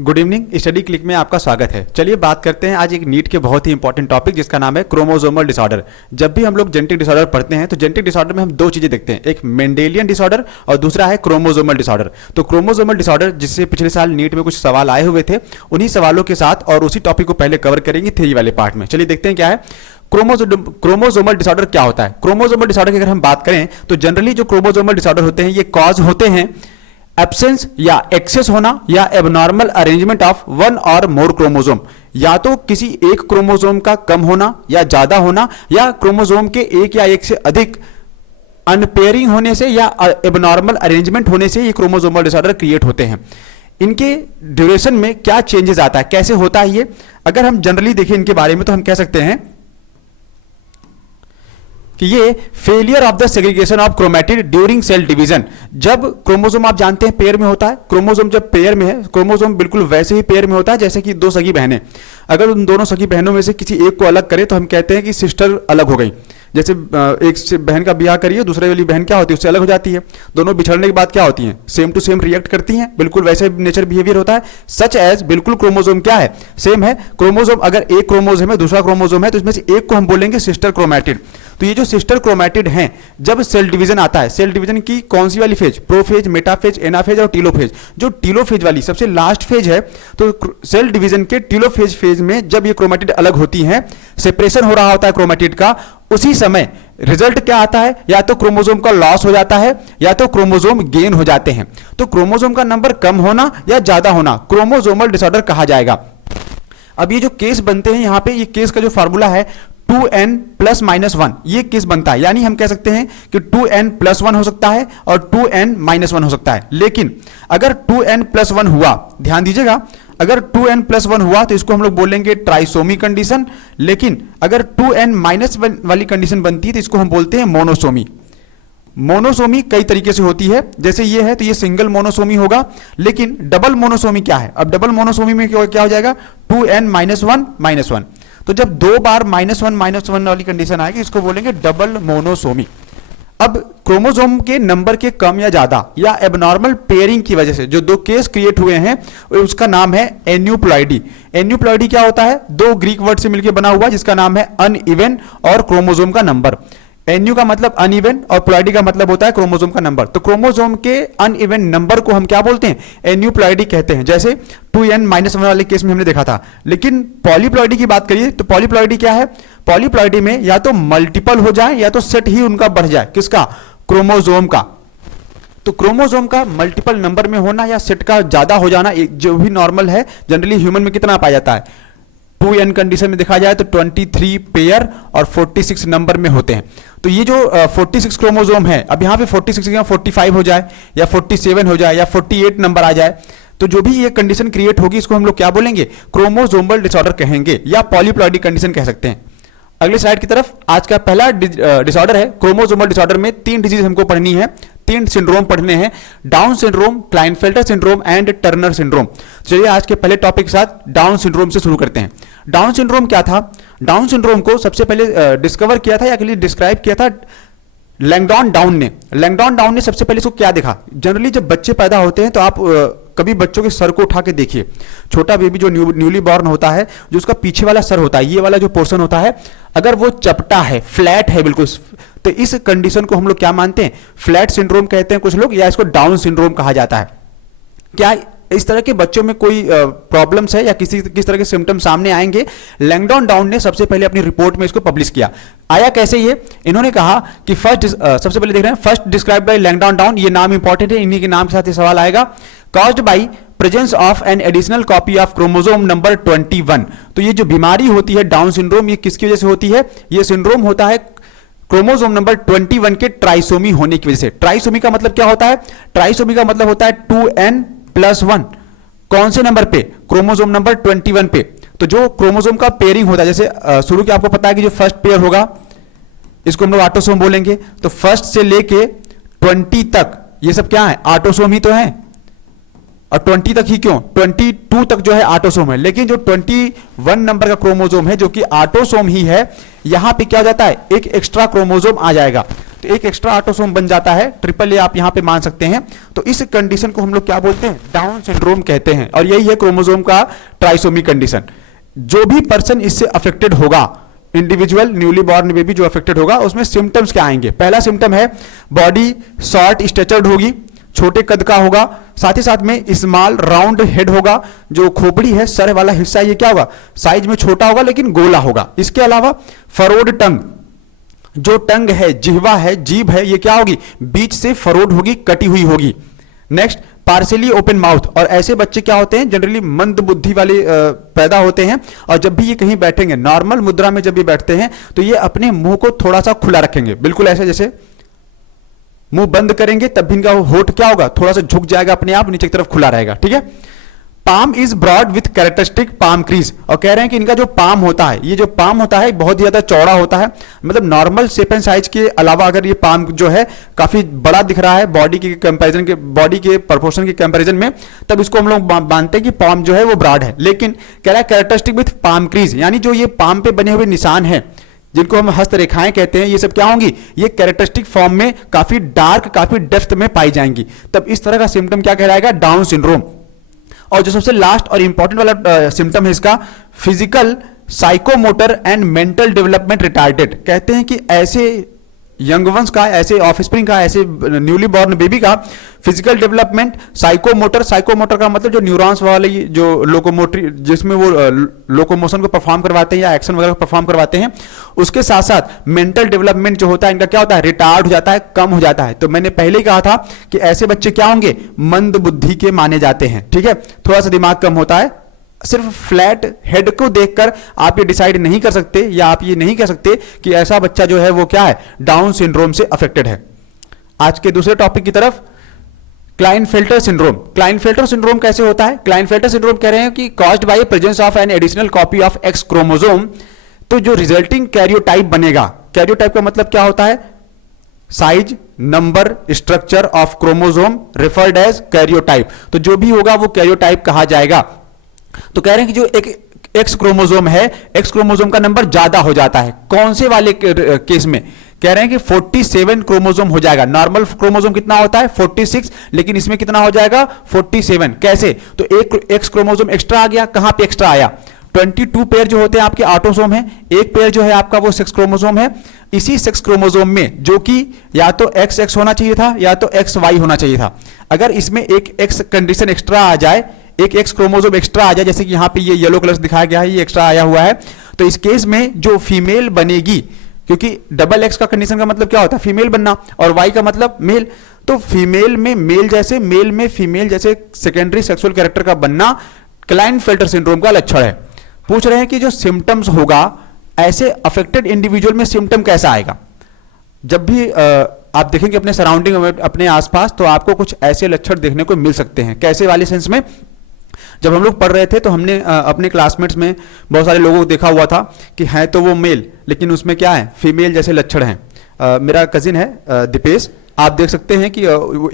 Good evening. Study click में आपका स्वागत है। चलिए बात करते हैं आज एक नीट के बहुत ही इंपॉर्टेंट टॉपिक जिसका नाम है क्रोमोसोमल डिसऑर्डर। जब भी हम लोग जेनेटिक डिसऑर्डर पढ़ते हैं तो जेनेटिक डिसऑर्डर में हम दो चीजें देखते हैं, एक मेंडेलियन डिसऑर्डर और दूसरा है क्रोमोसोमल डिसऑर्डर। तो क्रोमोसोमल डिसऑर्डर जिससे पिछले साल नीट में कुछ सवाल आए हुए थे, उन्हीं सवालों के साथ और उसी टॉपिक को पहले कवर करेंगे थ्योरी वाले पार्ट में। चलिए देखते हैं क्या है क्रोमोसोमल डिसऑर्डर क्या होता है। क्रोमोसोमल डिसऑर्डर की अगर हम बात करें तो जनरली जो क्रोमोसोमल डिसऑर्डर होते हैं ये कॉज होते हैं एब्सेंस या एक्सेस होना या एबनॉर्मल अरेंजमेंट ऑफ वन और मोर क्रोमोसोम, या तो किसी एक क्रोमोसोम का कम होना या ज्यादा होना, या क्रोमोसोम के एक या एक से अधिक अनपेयरिंग होने से या एबनॉर्मल अरेंजमेंट होने से ये क्रोमोसोमल डिसऑर्डर क्रिएट होते हैं। इनके ड्यूरेशन में क्या चेंजेस आता है, कैसे होता है ये, अगर हम जनरली देखें इनके बारे में तो हम कह सकते हैं कि ये failure of the segregation of chromatid during cell division. जब क्रोमोसोम आप जानते हैं पेयर में होता है, क्रोमोसोम जब पेयर में है, क्रोमोसोम बिल्कुल वैसे ही पेयर में होता है जैसे कि दो सगी बहनें। अगर उन दोनों सगी बहनों में से किसी एक को अलग करें तो हम कहते हैं कि सिस्टर अलग हो गई। जैसे एक से बहन का ब्याह करिए, दूसरे वाली बहन क्या होती है, उससे अलग हो जाती है। दोनों बिछड़ने के बाद क्या होती हैं, सेम टू सेम रिएक्ट करती हैं, बिल्कुल वैसे नेचर बिहेवियर होता है। सच एज बिल्कुल क्रोमोसोम क्या है, सेम है। क्रोमोसोम अगर एक क्रोमोसोम है दूसरा क्रोमोसोम है तो इसमें से एक को हम बोलेंगे सिस्टर क्रोमैटिड। तो ये जो सिस्टर क्रोमैटिड हैं, जब सेल डिवीजन आता है, सेल डिवीजन की कौन सी वाली फेज, प्रोफेज, मेटाफेज, एनाफेज और टीलोफेज। जो टीलोफेज वाली सबसे लास्ट फेज है, तो सेल डिवीजन के टीलोफेज फेज में जब ये क्रोमैटिड अलग होती हैं, सेपरेशन हो रहा होता है क्रोमैटिड का, उसी समय रिजल्ट क्या आता है, या तो क्रोमोसोम का लॉस हो जाता है या तो क्रोमोसोम गेन हो जाते हैं। तो क्रोमोसोम का नंबर कम होना या ज्यादा होना क्रोमोसोमल डिसऑर्डर कहा जाएगा। अब ये जो केस बनते हैं यहां पे, ये केस का जो फार्मूला है 2n प्लस माइनस 1, ये केस बनता है। यानी हम कह सकते हैं कि 2n प्लस 1 हो सकता है और 2n माइनस 1 हो सकता है। लेकिन अगर 2n प्लस 1 हुआ, ध्यान दीजिएगा, अगर 2n प्लस 1 हुआ तो इसको हम लोग बोलेंगे ट्राइसोमी कंडीशन। लेकिन अगर 2n माइनस 1 वाली कंडीशन बनती है तो इसको हम बोलते हैं मोनोसोमी। मोनोसोमी कई तरीके से होती है, जैसे ये है तो ये सिंगल मोनोसोमी होगा। लेकिन डबल मोनोसोमी क्या है, अब डबल मोनोसोमी में क्या हो जाएगा, 2n माइनस 1 माइनस 1। तो जब दो बार माइनस वन वाली कंडीशन आएगी इसको बोलेंगे डबल मोनोसोमी। अब क्रोमोसोम के नंबर के कम या ज्यादा या एबनॉर्मल पेयरिंग की वजह से जो दो केस क्रिएट हुए हैं उसका नाम है एन्यूप्लॉइडी। एन्यूप्लॉइडी क्या होता है, दो ग्रीक वर्ड से मिलकर बना हुआ जिसका नाम है अनइवन और क्रोमोसोम का नंबर। एन्यू का मतलब अनइवन और प्लॉइडी का मतलब होता है क्रोमोसोम का नंबर। तो क्रोमोसोम के अनइवन नंबर को हम क्या बोलते हैं, एन्यूप्लॉइडी कहते हैं। जैसे 2n माइनस 1 वाले केस में हमने देखा था। लेकिन पॉलीप्लॉइडी की बात करिए तो पॉलीप्लॉइडी क्या है, पॉलीप्लॉइडी में या तो मल्टीपल हो जाए या तो सेट ही उनका बढ़ जाए, किसका, क्रोमोसोम का। तो क्रोमोसोम का मल्टीपल नंबर में होना या सेट का ज्यादा हो जाना जो भी नॉर्मल है, जनरली ह्यूमन में कितना पाया जाता है, 2n कंडीशन में देखा जाए तो 23 पेयर और 46 नंबर में होते हैं। तो ये जो 46 क्रोमोसोम है, अब यहाँ पे 46 की 45 हो जाए या 47 हो जाए या 48 नंबर आ जाए, तो जो भी ये कंडीशन क्रिएट होगी इसको हम लोग क्या बोलेंगे, क्रोमोसोमल डिसऑर्डर कहेंगे या पॉलीप्लॉइडी कंडीशन कह सकते हैं। अगले स्लाइड की तरफ, आज का पहला डिसऑर्डर है क्रोमोसोमल डिसऑर्डर में 3 डिजीज हमको पढ़नी है, 3 सिंड्रोम पढ़ने हैं, down syndrome, Klinefelter syndrome and Turner syndrome. चलिए आज के पहले टॉपिक के साथ डाउन सिंड्रोम से शुरू करते हैं। डाउन सिंड्रोम क्या था, डाउन सिंड्रोम को सबसे पहले डिस्कवर किया था या डिस्क्राइब किया था लैंगडॉन डाउन ने। लैंगडॉन डाउन ने सबसे पहले इसको क्या देखा, जनरली जब बच्चे पैदा होते हैं तो आप कभी बच्चों के सर को उठा के देखिए, छोटा बेबी जो न्यूली बॉर्न होता है, जो उसका पीछे वाला सर होता है, ये वाला जो पोर्शन होता है, अगर वो चपटा है, फ्लैट है बिल्कुल, तो इस कंडीशन को हम लोग क्या मानते हैं, फ्लैट सिंड्रोम कहते हैं कुछ लोग, या इसको डाउन सिंड्रोम कहा जाता है। क्या इस तरह के बच्चों में कोई प्रॉब्लम्स है या किस तरह के सिम्टम्स सामने आएंगे, लैंगडॉन डाउन ने सबसे पहले अपनी रिपोर्ट में इसको पब्लिश किया। आया कैसे ये, इन्होंने कहा कि सबसे पहले देख रहे हैं, first describe by Langdon down, ये नाम इंपॉर्टेंट है, इन्हीं के नाम के साथ ये सवाल आएगा। Caused by presence of an additional copy of chromosome number 21। तो ये जो बीमारी होती है डाउन सिंड्रोम, ये किसकी वजह से होती है, ये सिंड्रोम होता है क्रोमोसोम नंबर 21 के ट्राइसोमी होने की वजह से। ट्राइसोमी का मतलब क्या होता है, ट्राइसोमी का मतलब होता है 2n प्लस 1, कौन से नंबर पे, क्रोमोसोम नंबर 21 पे। तो जो क्रोमोसोम का पेयरिंग होता है, जैसे शुरू के आपको पता है कि जो फर्स्ट पेयर होगा इसको हम लोग ऑटोसोम बोलेंगे, तो फर्स्ट से लेके 20 तक ये सब क्या है, ऑटोसोम ही तो है। और 20 तक ही क्यों, 22 तक जो है ऑटोसोम है, लेकिन जो 21 नंबर का क्रोमोसोम है जो कि ऑटोसोम ही है, यहां पे क्या हो जाता है, एक एक्स्ट्रा क्रोमोसोम आ जाएगा। तो एक एक्स्ट्रा ऑटोसोम बन जाता है, ट्रिपल ए आप यहां पे मान सकते हैं। तो इस कंडीशन को हम लोग क्या बोलते हैं, डाउन सिंड्रोम कहते हैं। और यही है क्रोमोसोम का ट्राइसोमी कंडीशन। जो भी पर्सन इससे अफेक्टेड होगा, इंडिविजुअल न्यूली बॉर्न बेबी जो अफेक्टेड होगा, उसमें सिम्टम्स क्या आएंगे। पहला सिम्टम है बॉडी शॉर्ट स्ट्रेचर्ड होगी, छोटे कद का होगा, साथ ही साथ में स्मॉल राउंड हेड होगा। जो खोपड़ी है, सर वाला हिस्सा, ये क्या होगा, साइज में छोटा होगा लेकिन गोला होगा। इसके अलावा फरोड टंग, जो टंग है, जिह्वा है, जीभ है, ये क्या होगी, बीच से फरोड होगी, कटी हुई होगी। Next, partially open mouth. और ऐसे बच्चे क्या होते हैं, जनरली मंद बुद्धि वाले पैदा होते हैं। और जब भी ये कहीं बैठेंगे, नॉर्मल मुद्रा में जब ये बैठते हैं, तो ये अपने मुंह को थोड़ा सा खुला रखेंगे, बिल्कुल ऐसे जैसे मुंह बंद करेंगे तब भी इनका होठ क्या होगा, थोड़ा सा झुक जाएगा अपने आप, नीचे की तरफ खुला रहेगा। ठीक है। Palm is broad with characteristic palm crease. और कह रहे हैं कि इनका जो पाम होता है, ये जो पाम होता है बहुत ही ज्यादा चौड़ा होता है। मतलब नॉर्मल शेप एंड साइज के अलावा अगर ये पाम जो है काफी बड़ा दिख रहा है बॉडी के कंपैरिजन के, बॉडी के प्रोपोर्शन के कंपैरिजन में, तब इसको हम लोग मानते हैं कि पाम जो है वो ब्रॉड है। लेकिन कह रहा है कैरेक्टरिस्टिक विथ पाम क्रीज, यानी जो ये पाम पे बने हुए निशान है, जिनको हम हस्तरेखाएं कहते हैं, ये सब क्या होंगी, ये कैरेक्टरिस्टिक फॉर्म में काफी डार्क, काफी डेप्थ में पाई जाएंगी। तब इस तरह का सिम्टम क्या कहलाएगा, डाउन सिंड्रोम। और जो सबसे लास्ट और इंपॉर्टेंट वाला सिम्टम है इसका, physical, psychomotor and mental development retarded. कहते हैं कि ऐसे यंग वंस का, ऐसे ऑफस्प्रिंग का, ऐसे न्यूली बॉर्न बेबी का फिजिकल डेवलपमेंट, साइकोमोटर, साइकोमोटर का मतलब जो न्यूरॉन्स वाली जो लोकोमोटरी, जिसमें वो लोकोमोशन को परफॉर्म करवाते हैं या एक्शन वगैरह को परफॉर्म करवाते हैं, उसके साथ साथ मेंटल डेवलपमेंट जो होता है इनका क्या होता है, रिटार्ड हो जाता है, कम हो जाता है। तो मैंने पहले ही कहा था कि ऐसे बच्चे क्या होंगे, मंद बुद्धि के माने जाते हैं। ठीक है, थोड़ा सा दिमाग कम होता है। सिर्फ फ्लैट हेड को देखकर आप ये डिसाइड नहीं कर सकते या आप ये नहीं कह सकते कि ऐसा बच्चा जो है वो क्या है, डाउन सिंड्रोम से अफेक्टेड है। आज के दूसरे टॉपिक की तरफ, क्लाइनफेल्टर सिंड्रोम। क्लाइनफेल्टर सिंड्रोम कैसे होता है, क्लाइनफेल्टर सिंड्रोम कह रहे हैं कि caused by presence of an additional copy of x chromosome. तो जो रिजल्टिंग कैरियोटाइप बनेगा, कैरियोटाइप का मतलब क्या होता है, size, number, structure of chromosome referred as karyotype. तो जो भी होगा वो कैरियोटाइप कहा जाएगा। तो कह रहे हैं कि जो एक एक्स क्रोमोसोम है, एक्स क्रोमोसोम का नंबर ज्यादा हो जाता है। कौन से वाले केस में, कह रहे हैं कि 47 क्रोमोसोम हो जाएगा। नॉर्मल क्रोमोसोम कितना होता है, 46, लेकिन इसमें कितना हो जाएगा, 47। कैसे, तो एक एक्स क्रोमोसोम एक्स्ट्रा आ गया। कहां पे एक्स्ट्रा आया, 22 पेयर जो होते हैं आपके ऑटोसोम है, एक पेयर जो है आपका वो सेक्स क्रोमोसोम है। इसी सेक्स क्रोमोसोम में जो कि या तो XX होना चाहिए था या तो XY होना चाहिए था, अगर इसमें एक X कंडीशन एक्स्ट्रा आ जाए, एक एक्स क्रोमोसोम एक्स्ट्रा आ जाए, जैसे कि यहां पे ये येलो कलर दिखाया गया है, ये एक्स्ट्रा आया हुआ है, तो इस केस में जो फीमेल बनेगी, क्योंकि डबल एक्स का कंडीशन का मतलब क्या होता है, फीमेल बनना, और वाई का मतलब मेल, तो फीमेल में मेल जैसे, मेल में फीमेल जैसे सेकेंडरी सेक्सुअल कैरेक्टर का बनना क्लाइनफेल्टर सिंड्रोम का लक्षण है। पूछ रहे हैं कि जो सिम्टम्स होगा, ऐसे अफेक्टेड इंडिविजुअल में सिम्टम कैसा आएगा। जब भी आप देखेंगे अपने सराउंडिंग में, अपने आसपास, तो आपको कुछ ऐसे लक्षण देखने को मिल सकते हैं। कैसे वाले सेंस में, जब हम लोग पढ़ रहे थे तो हमने अपने क्लासमेट्स में बहुत सारे लोगों को देखा हुआ था कि है तो वो मेल, लेकिन उसमें क्या है, फीमेल जैसे लक्षण हैं। मेरा कजिन है दीपेश, आप देख सकते हैं कि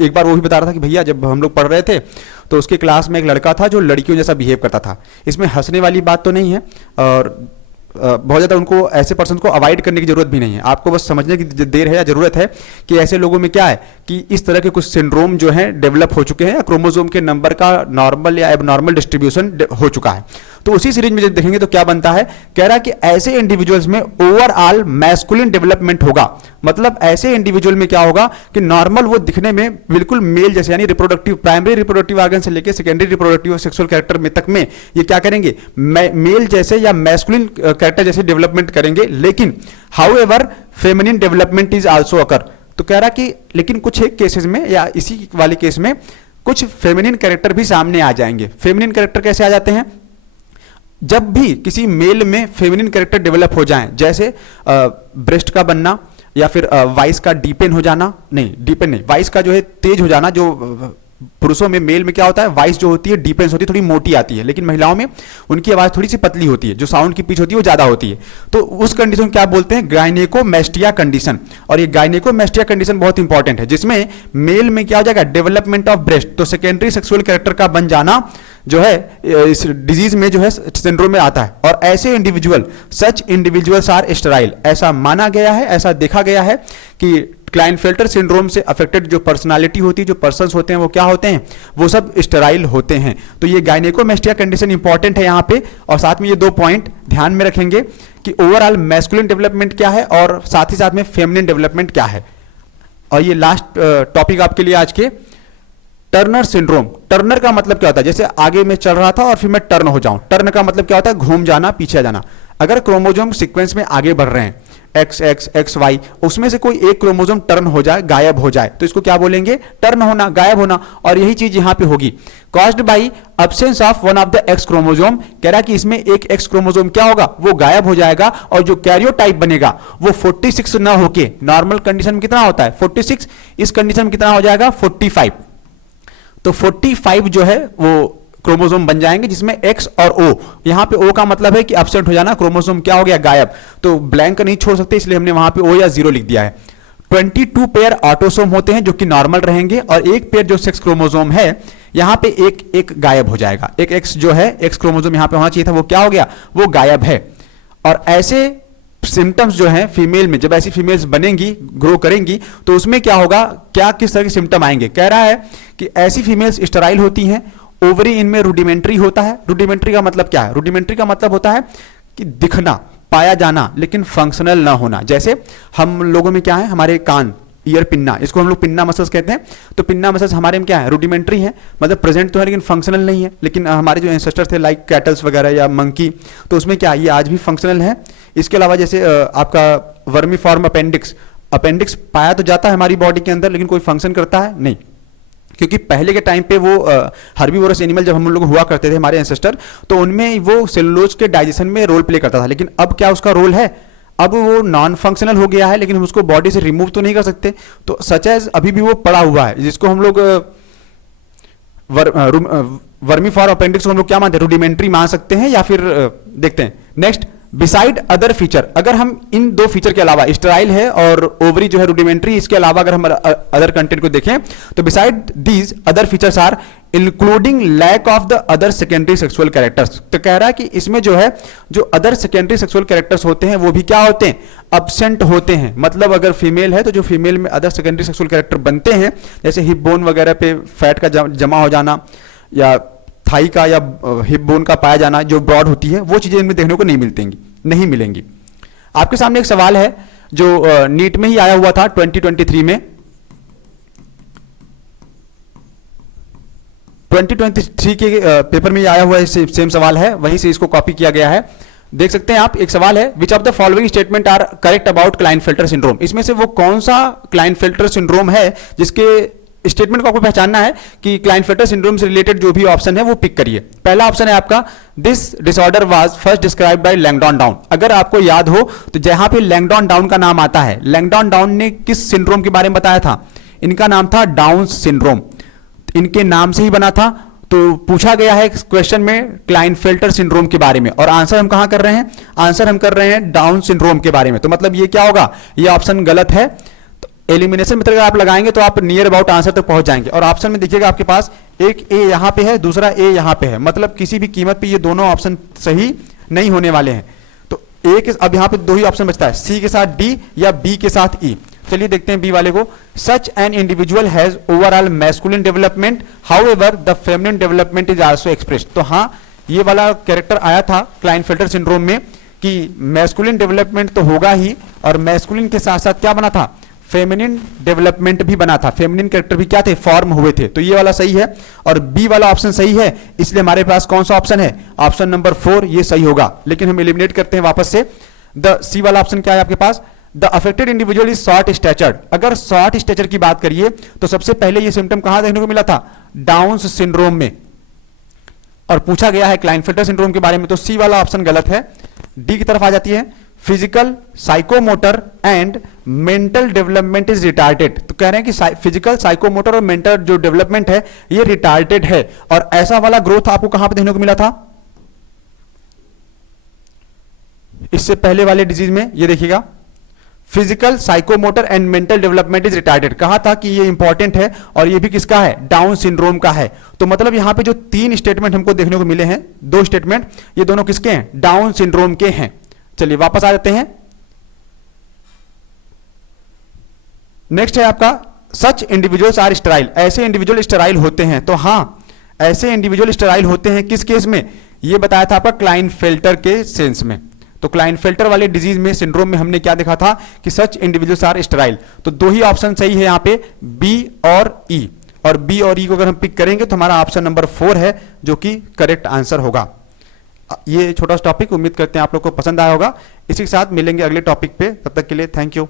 एक बार वो भी बता रहा था कि भैया जब हम लोग पढ़ रहे थे तो उसके क्लास में एक लड़का था जो लड़कियों जैसा बिहेव करता था। इसमें हंसने वाली बात तो नहीं है, और बहुत ज़्यादा उनको, ऐसे पर्सन को अवॉइड करने की जरूरत भी नहीं है। आपको बस समझने की देर है या जरूरत है कि ऐसे लोगों में क्या है कि इस तरह के कुछ सिंड्रोम जो हैं डेवलप हो चुके हैं, या क्रोमोसोम के नंबर का नॉर्मल या एबनॉर्मल डिस्ट्रीब्यूशन हो चुका है। तो उसी सीरीज में जब देखेंगे तो क्या बनता है, कह रहा है कि ऐसे इंडिविजुअल्स में ओवरऑल मैस्कुलिन डेवलपमेंट होगा। मतलब ऐसे इंडिविजुअल में क्या होगा कि नॉर्मल वो दिखने में बिल्कुल मेल जैसे, यानी रिप्रोडक्टिव, प्राइमरी रिप्रोडक्टिव ऑर्गन से लेकर सेकेंडरी रिप्रोडक्टिव सेक्सुअल कैरेक्टर में तक में ये क्या करेंगे, मेल जैसे या मैस्कुलिन कैरेक्टर जैसे डेवलपमेंट करेंगे। लेकिन however feminine development is also occur. तो कह रहा कि लेकिन कुछ एक केसेस में या इसी वाले केस में कुछ फेमिनिन कैरेक्टर भी सामने आ जाएंगे। फेमिनिन कैरेक्टर कैसे आ जाते हैं, जब भी किसी मेल में फेमिनिन कैरेक्टर डेवलप हो जाएं, जैसे ब्रेस्ट का बनना, या फिर वाइस का डीपेन हो जाना, नहीं डीपेन नहीं, वाइस का जो है तेज हो जाना। जो पुरुषों में, मेल में क्या होता है, वाइस जो होती है डीपेंस होती है, थोड़ी मोटी आती है, लेकिन महिलाओं में उनकी आवाज थोड़ी सी पतली होती है, जो साउंड की पिच होती है वो ज्यादा होती है। तो उस कंडीशन को क्या बोलते हैं, गायनेकोमेस्टिया कंडीशन। और ये गायनेकोमेस्टिया कंडीशन बहुत इंपॉर्टेंट है, जिसमें मेल में क्या हो जाएगा, डेवलपमेंट ऑफ ब्रेस्ट, तो सेकेंडरी सेक्सुअल कैरेक्टर का बन जाना जो है इस डिजीज में जो है सिंड्रोम में आता है। और ऐसे individual, such individuals are sterile, ऐसा माना गया है, ऐसा देखा गया है कि क्लाइनफेल्टर सिंड्रोम से अफेक्टेड जो पर्सनालिटी होती है, जो पर्सन्स होते हैं, वो क्या होते हैं, वो सब स्टेराइल होते हैं। तो ये गायनेकोमेस्टिया कंडीशन इंपॉर्टेंट है यहाँ पे, और साथ में ये 2 पॉइंट ध्यान में रखेंगे कि ओवरऑल मैस्कुलिन डेवलपमेंट क्या है और साथ ही साथ में फेमिनिन डेवलपमेंट क्या है। और ये लास्ट टॉपिक आपके लिए आज के, टर्नर सिंड्रोम। टर्नर का मतलब क्या होता है, जैसे आगे मैं चल रहा था और फिर मैं टर्न हो जाऊं। टर्न का मतलब क्या होता है, घूम जाना, पीछे जाना। अगर क्रोमोसोम सीक्वेंस में आगे बढ़ रहे हैं, एक्स एक्स एक्स वाई, उसमें से कोई एक क्रोमोसोम टर्न हो जाए, गायब हो जाए, तो इसको क्या बोलेंगे, टर्न होना, गायब होना। और यही चीज यहां पे होगी, caused by absence of one of the x chromosome. कह रहा है कि इसमें एक एक्स क्रोमोसोम क्या होगा, वो गायब हो जाएगा, और जो कैरियोटाइप बनेगा वो 46 ना होके, नॉर्मल कंडीशन में कितना होता है 46, इस कंडीशन में कितना हो जाएगा 45। तो 45 जो है वो क्रोमोसोम बन जाएंगे, जिसमें एक्स और ओ, यहां पे ओ का मतलब है कि एब्सेंट हो जाना, क्रोमोसोम क्या हो गया, गायब। तो ब्लैंक नहीं छोड़ सकते, इसलिए हमने वहां पे ओ या 0 लिख दिया है। 22 पेयर ऑटोसोम होते हैं जो कि नॉर्मल रहेंगे, और एक पेयर जो सेक्स क्रोमोसोम है, यहां पे एक गायब हो जाएगा। एक एक्स जो है, एक्स क्रोमोसोम यहां पे होना चाहिए था, वो क्या हो गया, वो गायब है। और ऐसे सिम्टम्स जो हैं फीमेल में, जब ऐसी फीमेल्स बनेंगी, ग्रो करेंगी, तो उसमें क्या होगा, क्या किस तरह के सिम्टम आएंगे। कह रहा है कि ऐसी फीमेल्स स्टेराइल होती हैं, ओवरी इनमें रूडिमेंट्री होता है। रूडिमेंट्री का मतलब क्या है, रूडिमेंट्री का मतलब होता है कि दिखना, पाया जाना, लेकिन फंक्शनल ना होना। जैसे हम लोगों में क्या है, हमारे कान, ईयर पिन्ना, इसको हम लोग पिन्ना मसल्स कहते हैं। तो पिन्ना मसल्स हमारे में क्या है, रूडिमेंट्री है, मतलब प्रेजेंट तो है लेकिन फंक्शनल नहीं है। लेकिन हमारे जो एंसेस्टर्स थे लाइक कैटल्स वगैरह या मंकी, तो उसमें क्या ये आज भी फंक्शनल है। इसके अलावा जैसे आपका वर्मीफॉर्म अपेंडिक्स, अपेंडिक्स पाया तो जाता है हमारी बॉडी के अंदर, लेकिन कोई फंक्शन करता है नहीं, क्योंकि पहले के टाइम पे वो हर्बीवोरस एनिमल जब हम लोग हुआ करते थे, हमारे एंसेस्टर, तो उनमें वो सेलुलोज के डाइजेशन में रोल प्ले करता था। लेकिन अब क्या उसका रोल है, अब वो नॉन फंक्शनल हो गया है, लेकिन हम उसको बॉडी से रिमूव तो नहीं कर सकते। तो सच एज अभी भी वो पड़ा हुआ है, जिसको हम लोग वर्मीफॉर्म अपेंडिक्स को हम लोग क्या मानते हैं, रूडिमेंट्री मान सकते हैं, या फिर देखते हैं नेक्स्ट, बिसाइड अदर फीचर। अगर हम इन 2 फीचर के अलावा, स्टेराइल है और ओवरी जो है रूडिमेंट्री, इसके अलावा अगर हम अदर कंटेंट को देखें, तो beside these other features are including lack of the other secondary sexual characters. तो कह रहा है कि इसमें जो है, जो अदर सेकेंडरी सेक्सुअल कैरेक्टर्स होते हैं, वो भी क्या होते हैं, अब्सेंट होते हैं। मतलब अगर फीमेल है तो जो फीमेल में अदर सेकेंडरी सेक्सुअल कैरेक्टर बनते हैं, जैसे हिप बोन वगैरह पे फैट का जमा हो जाना, या थाई का या हिप बोन का पाया जाना जो ब्रॉड होती है, वो चीजें इनमें देखने को नहीं मिलेंगी। आपके सामने एक सवाल है जो नीट में ही आया हुआ था 2023 में, 2023 के पेपर में ही आया हुआ है, सेम सवाल है, वहीं से इसको कॉपी किया गया है। देख सकते हैं आप, एक सवाल है, which of the following statement are correct about Klinefelter syndrome. इसमें से वो कौन सा क्लाइनफेल्टर सिंड्रोम है जिसके स्टेटमेंट को आपको पहचानना है कि क्लाइनफेल्टर सिंड्रोम से रिलेटेड जो भी ऑप्शन है वो पिक करिए। पहला ऑप्शन है आपका, this disorder was first described by Langdon Down. अगर आपको याद हो तो जहां पे लैंगडॉन डाउन का नाम आता है, लैंगडॉन डाउन ने किस सिंड्रोम के बारे में बताया था, इनका नाम था डाउन सिंड्रोम, इनके नाम से ही बना था। तो पूछा गया है क्वेश्चन में क्लाइनफेल्टर सिंड्रोम के बारे में, और आंसर हम कहां कर रहे हैं, आंसर हम कर रहे हैं डाउन सिंड्रोम के बारे में। तो मतलब ये क्या होगा, ये ऑप्शन गलत है। एलिमिनेशन मेथड अगर आप लगाएंगे तो आप नियर अबाउट आंसर तक पहुंच जाएंगे। और ऑप्शन में देखिएगा आपके पास एक ए यहां पे है, दूसरा ए यहां पे है, मतलब किसी भी कीमत पे ये दोनों ऑप्शन सही नहीं होने वाले हैं। तो ए के, अब यहां पे 2 ही ऑप्शन बचता है, सी के साथ डी या बी के साथ ई। चलिए देखते हैं बी वाले को, such an individual has overall masculine development, however the feminine development is also expressed. तो हाँ, ये वाला कैरेक्टर आया था क्लाइनफेल्टर सिंड्रोम में कि मैस्कुलिन डेवलपमेंट तो होगा ही, और मैस्कुलिन के साथ साथ क्या बना था, फेमिनिन डेवलपमेंट भी बना था, फेमिनिन कैरेक्टर भी क्या थे, फॉर्म हुए थे। तो ये वाला सही है और बी वाला ऑप्शन सही है, इसलिए हमारे पास कौन सा ऑप्शन है, ऑप्शन नंबर 4 ये सही होगा। लेकिन हम एलिमिनेट करते हैं वापस से, द सी वाला ऑप्शन क्या है आपके पास, the affected individual is short statured. अगर शॉर्ट स्टैचर की बात करिए तो सबसे पहले ये सिम्टम कहां देखने को मिला था, डाउन सिंड्रोम में, और पूछा गया है क्लाइनफेल्टर सिंड्रोम के बारे में। तो सी वाला ऑप्शन गलत है, डी की तरफ आ जाती है, physical psychomotor and mental development is retarded. तो कह रहे हैं कि फिजिकल साइकोमोटर और मेंटल जो डेवलपमेंट है ये रिटार्डेड है। और ऐसा वाला ग्रोथ आपको कहां पे देखने को मिला था, इससे पहले वाले डिजीज में, ये देखिएगा, physical psychomotor and mental development is retarded, कहा था कि ये इंपॉर्टेंट है, और ये भी किसका है, डाउन सिंड्रोम का है। तो मतलब यहां पे जो 3 स्टेटमेंट हमको देखने को मिले हैं, 2 स्टेटमेंट, ये दोनों किसके हैं, डाउन सिंड्रोम के हैं। चलिए वापस आ जाते हैं, नेक्स्ट है आपका सच इंडिविजुअल्स आर स्टेराइल, ऐसे इंडिविजुअल स्टेराइल होते हैं। तो हाँ, ऐसे इंडिविजुअल स्टेराइल होते हैं किस केस में, ये बताया था आपका क्लाइनफेल्टर के सेंस में। तो क्लाइनफेल्टर वाले डिजीज में, सिंड्रोम में हमने क्या देखा था कि सच इंडिविजुअल्स आर स्टेराइल। तो दो ही ऑप्शन सही है यहाँ पे, बी और ई, और बी और ई को अगर हम पिक करेंगे तो हमारा ऑप्शन नंबर 4 है जो कि करेक्ट आंसर होगा। ये छोटा सा टॉपिक, उम्मीद करते हैं आप लोग को पसंद आया होगा। इसी के साथ मिलेंगे अगले टॉपिक पे, तब तक के लिए थैंक यू।